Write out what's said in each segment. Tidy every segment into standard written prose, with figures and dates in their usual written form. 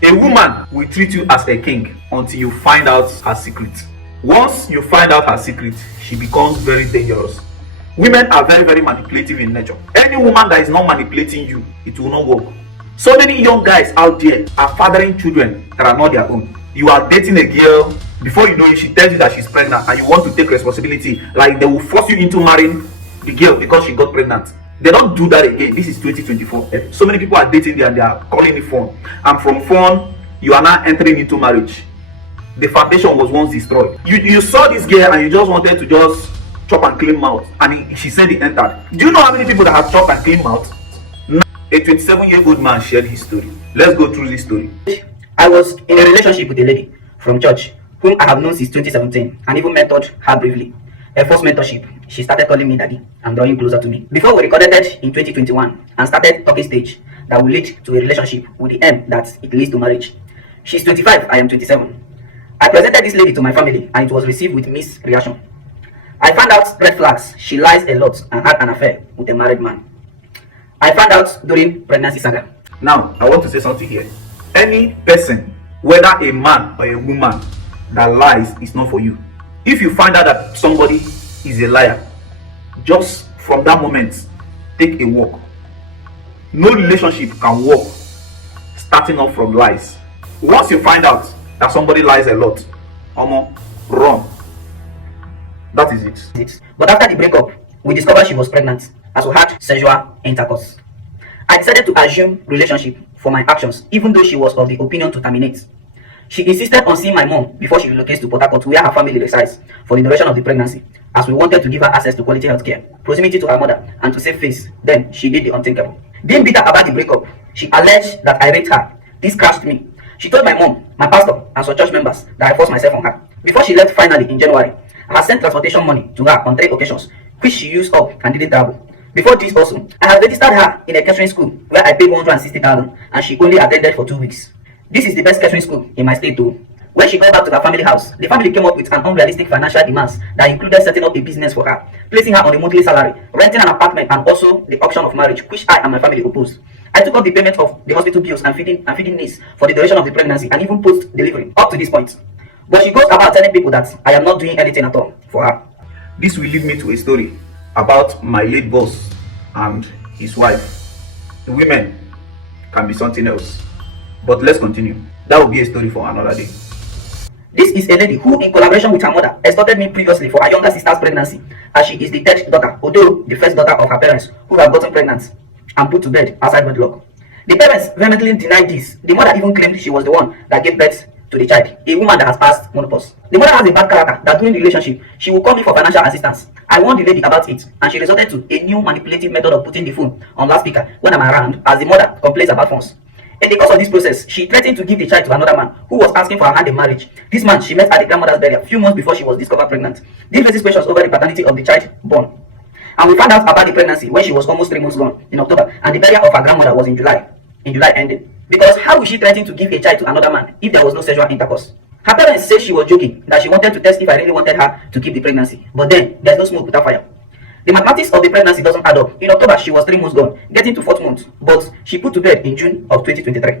A woman will treat you as a king until you find out her secret. Once you find out her secret, she becomes very dangerous. Women are very, very manipulative in nature. Any woman that is not manipulating you, it will not work. So many young guys out there are fathering children that are not their own. You are dating a girl, before you know it, she tells you that she's pregnant and you want to take responsibility. Like they will force you into marrying the girl because she got pregnant. They don't do that again. This is 2024. So many people are dating and they are calling it fun. And from fun, you are now entering into marriage. The foundation was once destroyed. You saw this girl and you just wanted to just chop and clean mouth. And she said it entered. Do you know how many people that have chopped and clean mouth? A 27-year-old man shared his story. Let's go through this story. I was in a relationship with a lady from church whom I have known since 2017 and even mentored her briefly. Her first mentorship, she started calling me daddy and drawing closer to me. Before we recorded in 2021 and started talking stage that will lead to a relationship with the aim that it leads to marriage. She's 25, I am 27. I presented this lady to my family and it was received with mixed reaction. I found out red flags. She lies a lot and had an affair with a married man. I found out during pregnancy saga. Now, I want to say something here. Any person, whether a man or a woman, that lies is not for you. If you find out that somebody is a liar, just from that moment, take a walk. No relationship can work starting off from lies. Once you find out that somebody lies a lot, run. That is it. But after the breakup, we discovered she was pregnant as we had sexual intercourse. I decided to assume relationship for my actions, even though she was of the opinion to terminate. She insisted on seeing my mom before she relocates to Port Harcourt, where her family resides, for the duration of the pregnancy, as we wanted to give her access to quality health care, proximity to her mother, and to save face. Then she did the unthinkable. Being bitter about the breakup, she alleged that I raped her. This crushed me. She told my mom, my pastor, and some church members that I forced myself on her. Before she left finally in January, I had sent transportation money to her on 3 occasions, which she used up and didn't travel. Before this also, I have registered her in a catering school where I paid 160,000 and she only attended for 2 weeks. This is the best catering school in my state too. When she got back to her family house, the family came up with an unrealistic financial demands that included setting up a business for her, placing her on a monthly salary, renting an apartment, and also the option of marriage, which I and my family opposed. I took up the payment of the hospital bills and feeding needs for the duration of the pregnancy and even post-delivery up to this point. But she goes about telling people that I am not doing anything at all for her. This will lead me to a story about my late boss and his wife. The women can be something else. But let's continue. That will be a story for another day. This is a lady who, in collaboration with her mother, extorted me previously for her younger sister's pregnancy, as she is the third daughter, although the first daughter of her parents, who have gotten pregnant and put to bed outside wedlock. The parents vehemently denied this. The mother even claimed she was the one that gave birth to the child, a woman that has passed menopause. The mother has a bad character that during the relationship, she will call me for financial assistance. I warned the lady about it, and she resorted to a new manipulative method of putting the phone on loudspeaker when I'm around, as the mother complains about phones. In the course of this process, she threatened to give the child to another man who was asking for her hand in marriage. This man she met at the grandmother's burial a few months before she was discovered pregnant. This raises questions over the paternity of the child born. And we found out about the pregnancy when she was almost 3 months gone in October, and the burial of her grandmother was in July ending. Because how would she threaten to give a child to another man if there was no sexual intercourse? Her parents said she was joking, that she wanted to test if I really wanted her to keep the pregnancy. But then, there's no smoke without fire. The mathematics of the pregnancy doesn't add up. In October, she was 3 months gone, getting to 4th month, but she put to bed in June of 2023.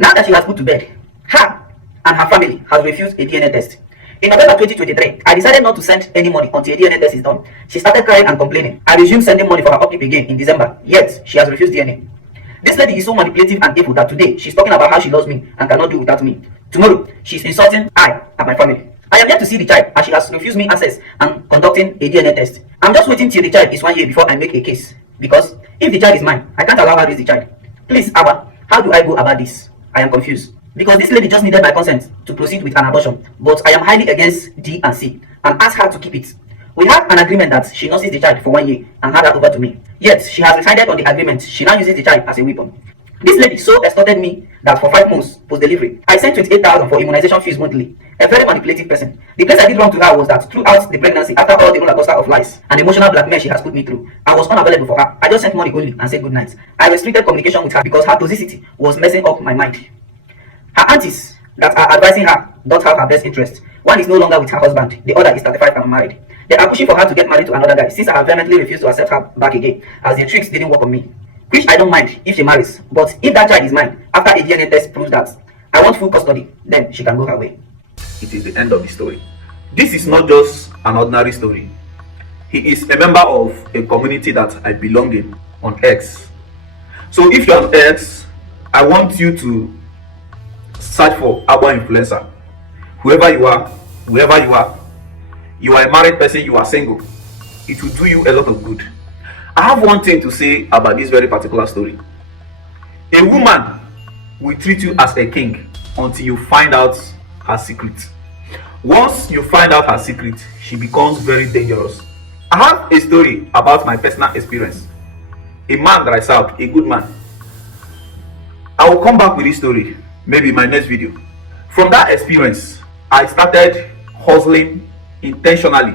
Now that she has put to bed, her and her family has refused a DNA test. In November 2023, I decided not to send any money until a DNA test is done. She started crying and complaining. I resumed sending money for her upkeep again in December, yet she has refused DNA. This lady is so manipulative and evil that today she's talking about how she loves me and cannot do without me. Tomorrow, she's insulting I and my family. I am yet to see the child as she has refused me access and conducting a DNA test. I'm just waiting till the child is 1 year before I make a case. Because if the child is mine, I can't allow her to raise the child. Please, Abba, how do I go about this? I am confused. Because this lady just needed my consent to proceed with an abortion, but I am highly against D and C and asked her to keep it. We had an agreement that she nurses the child for 1 year and had her over to me. Yet, she has decided on the agreement. She now uses the child as a weapon. This lady so extorted me that for 5 months post-delivery, I sent 28,000 for immunization fees monthly. A very manipulative person. The place I did wrong to her was that throughout the pregnancy, after all the roller coaster of lies and emotional blackmail she has put me through, I was unavailable for her. I just sent money only and said good night. I restricted communication with her because her toxicity was messing up my mind. Her aunties that are advising her don't have her best interest. One is no longer with her husband, the other is 35 and married. They are pushing for her to get married to another guy since I have vehemently refused to accept her back again, as the tricks didn't work on me. which I don't mind if she marries. But if that child is mine, after a DNA test proves that I want full custody, then she can go her way. It is the end of the story. This is not just an ordinary story. He is a member of a community that I belong in on X. So if you're on X, I want you to search for Agba Influencer. Whoever you are, wherever you are a married person, you are single, it will do you a lot of good. I have one thing to say about this very particular story. A woman will treat you as a king until you find out her secret. Once you find out her secret, she becomes very dangerous. I have a story about my personal experience. A man that I served, a good man. I will come back with this story maybe in my next video. From that experience, I started hustling intentionally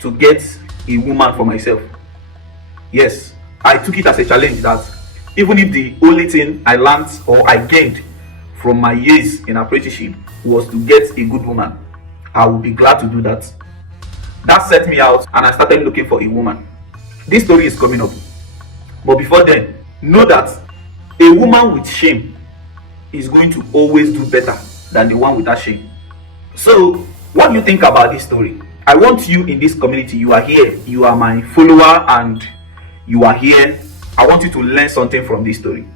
to get a woman for myself. Yes, I took it as a challenge that even if the only thing I learned or I gained from my years in apprenticeship was to get a good woman, I would be glad to do that. That set me out and I started looking for a woman. This story is coming up. But before then, know that a woman with shame is going to always do better than the one without shame. So, what do you think about this story? I want you in this community. You are here, you are my follower, and you are here. I want you to learn something from this story.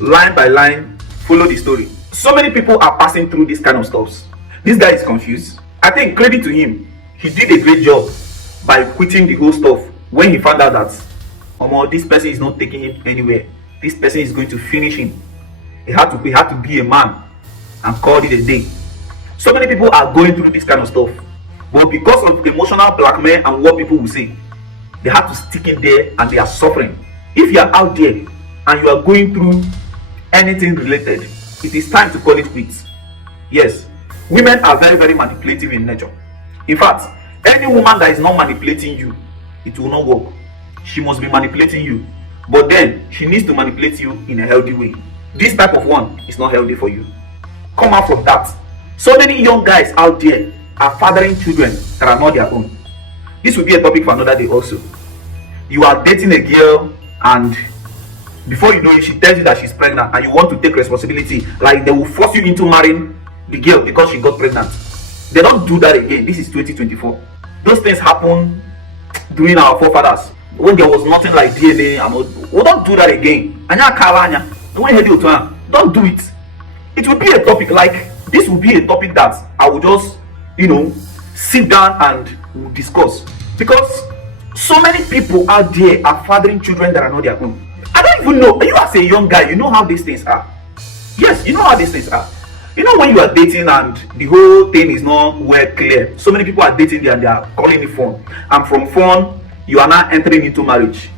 Line by line, follow the story. So many people are passing through this kind of stuff. This guy is confused. I think credit to him, he did a great job by quitting the whole stuff when he found out that this person is not taking him anywhere. This person is going to finish him. He had to be a man and call it a day. So many people are going through this kind of stuff, but because of emotional blackmail and what people will say, they have to stick in there and they are suffering. If you are out there and you are going through anything related, it is time to call it quits. Yes, women are very, very manipulative in nature. In fact, any woman that is not manipulating you, it will not work. She must be manipulating you, but then she needs to manipulate you in a healthy way. This type of one is not healthy for you. Come out from that. So many young guys out there are fathering children that are not their own. This will be a topic for another day also. You are dating a girl and before you know it, she tells you that she's pregnant and you want to take responsibility. Like they will force you into marrying the girl because she got pregnant. They don't do that again. This is 2024. Those things happen during our forefathers when there was nothing like DNA. We don't do that again. Don't do it. It will be a topic like this will be a topic that I will just sit down and we'll discuss, because so many people out there are fathering children that are not their own. I don't even know, you as a young guy, you know how these things are. Yes, you know how these things are. You know when you are dating and the whole thing is not well clear. So many people are dating and they are calling it fun, and from fun you are now entering into marriage.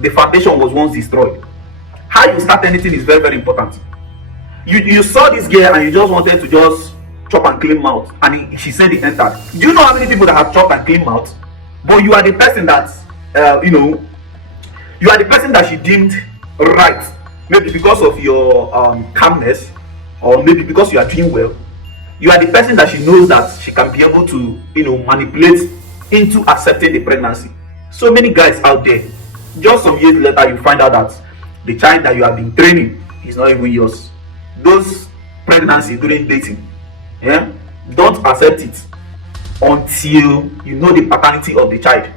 The foundation was once destroyed. How you start anything is very, very important. You saw this girl and you just wanted to just chop and clean mouth, and she said it entered. Do you know how many people that have chopped and clean mouth? But you are the person that you are the person that she deemed right, maybe because of your calmness, or maybe because you are doing well. You are the person that she knows that she can be able to manipulate into accepting the pregnancy. So many guys out there, just some years later you find out that the child that you have been training is not even yours. Those pregnancy during dating, don't accept it until you know the paternity of the child.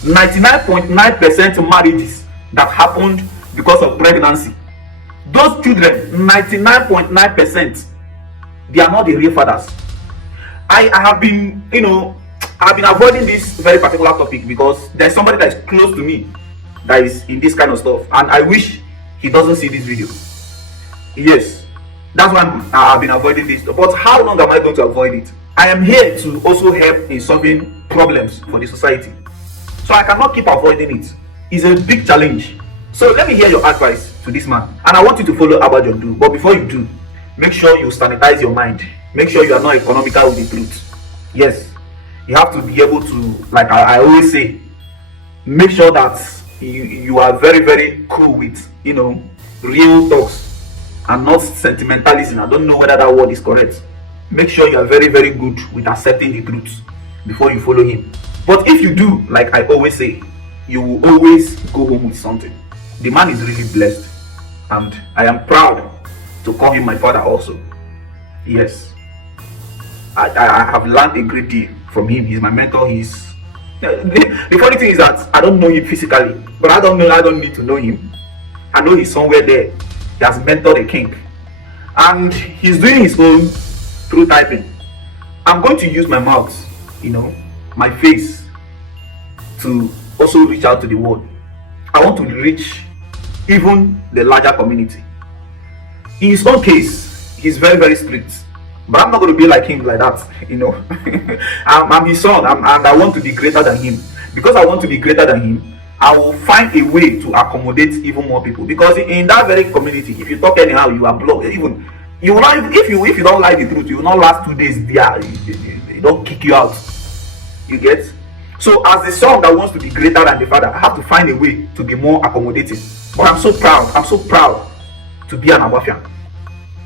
99.9% marriages that happened because of pregnancy, those children, 99.9%, they are not the real fathers. I have been I've been avoiding this very particular topic because there's somebody that is close to me that is in this kind of stuff, and I wish he doesn't see this video. Yes, that's why I've been avoiding this. But how long am I going to avoid it? I am here to also help in solving problems for the society, so I cannot keep avoiding it. It's a big challenge. So let me hear your advice to this man, and I want you to follow Agba John. But before you do, make sure you sanitize your mind. Make sure you are not economical with the truth. Yes, you have to be able to, like I always say, make sure that you are very, very cool with real talks and not sentimentalism. I don't know whether that word is correct. Make sure you are very, very good with accepting the truth before you follow him. But if you do, like I always say, you will always go home with something. The man is really blessed, and I am proud to call him my father also. Yes, I have learned a great deal from him. He's my mentor. The funny thing is that I don't know him physically, but I don't need to know him. I know he's somewhere there. He has mentored a king, and he's doing his own through typing. I'm going to use my mouth, my face, to also reach out to the world. I want to reach even the larger community. In his own case, he's very, very strict, but I'm not going to be like him like that. I'm his son, and I want to be greater than him. Because I want to be greater than him, I will find a way to accommodate even more people. Because in that very community, if you talk anyhow, you are blocked. Even you will not, if you don't like the truth, you will not last 2 days there. They don't kick you out. You get? So as the son that wants to be greater than the father, I have to find a way to be more accommodating. But I'm so proud to be an Agbafian.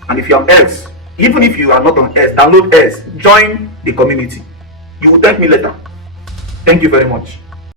And if you're on X, even if you are not on X, download X, join the community. You will thank me later. Thank you very much.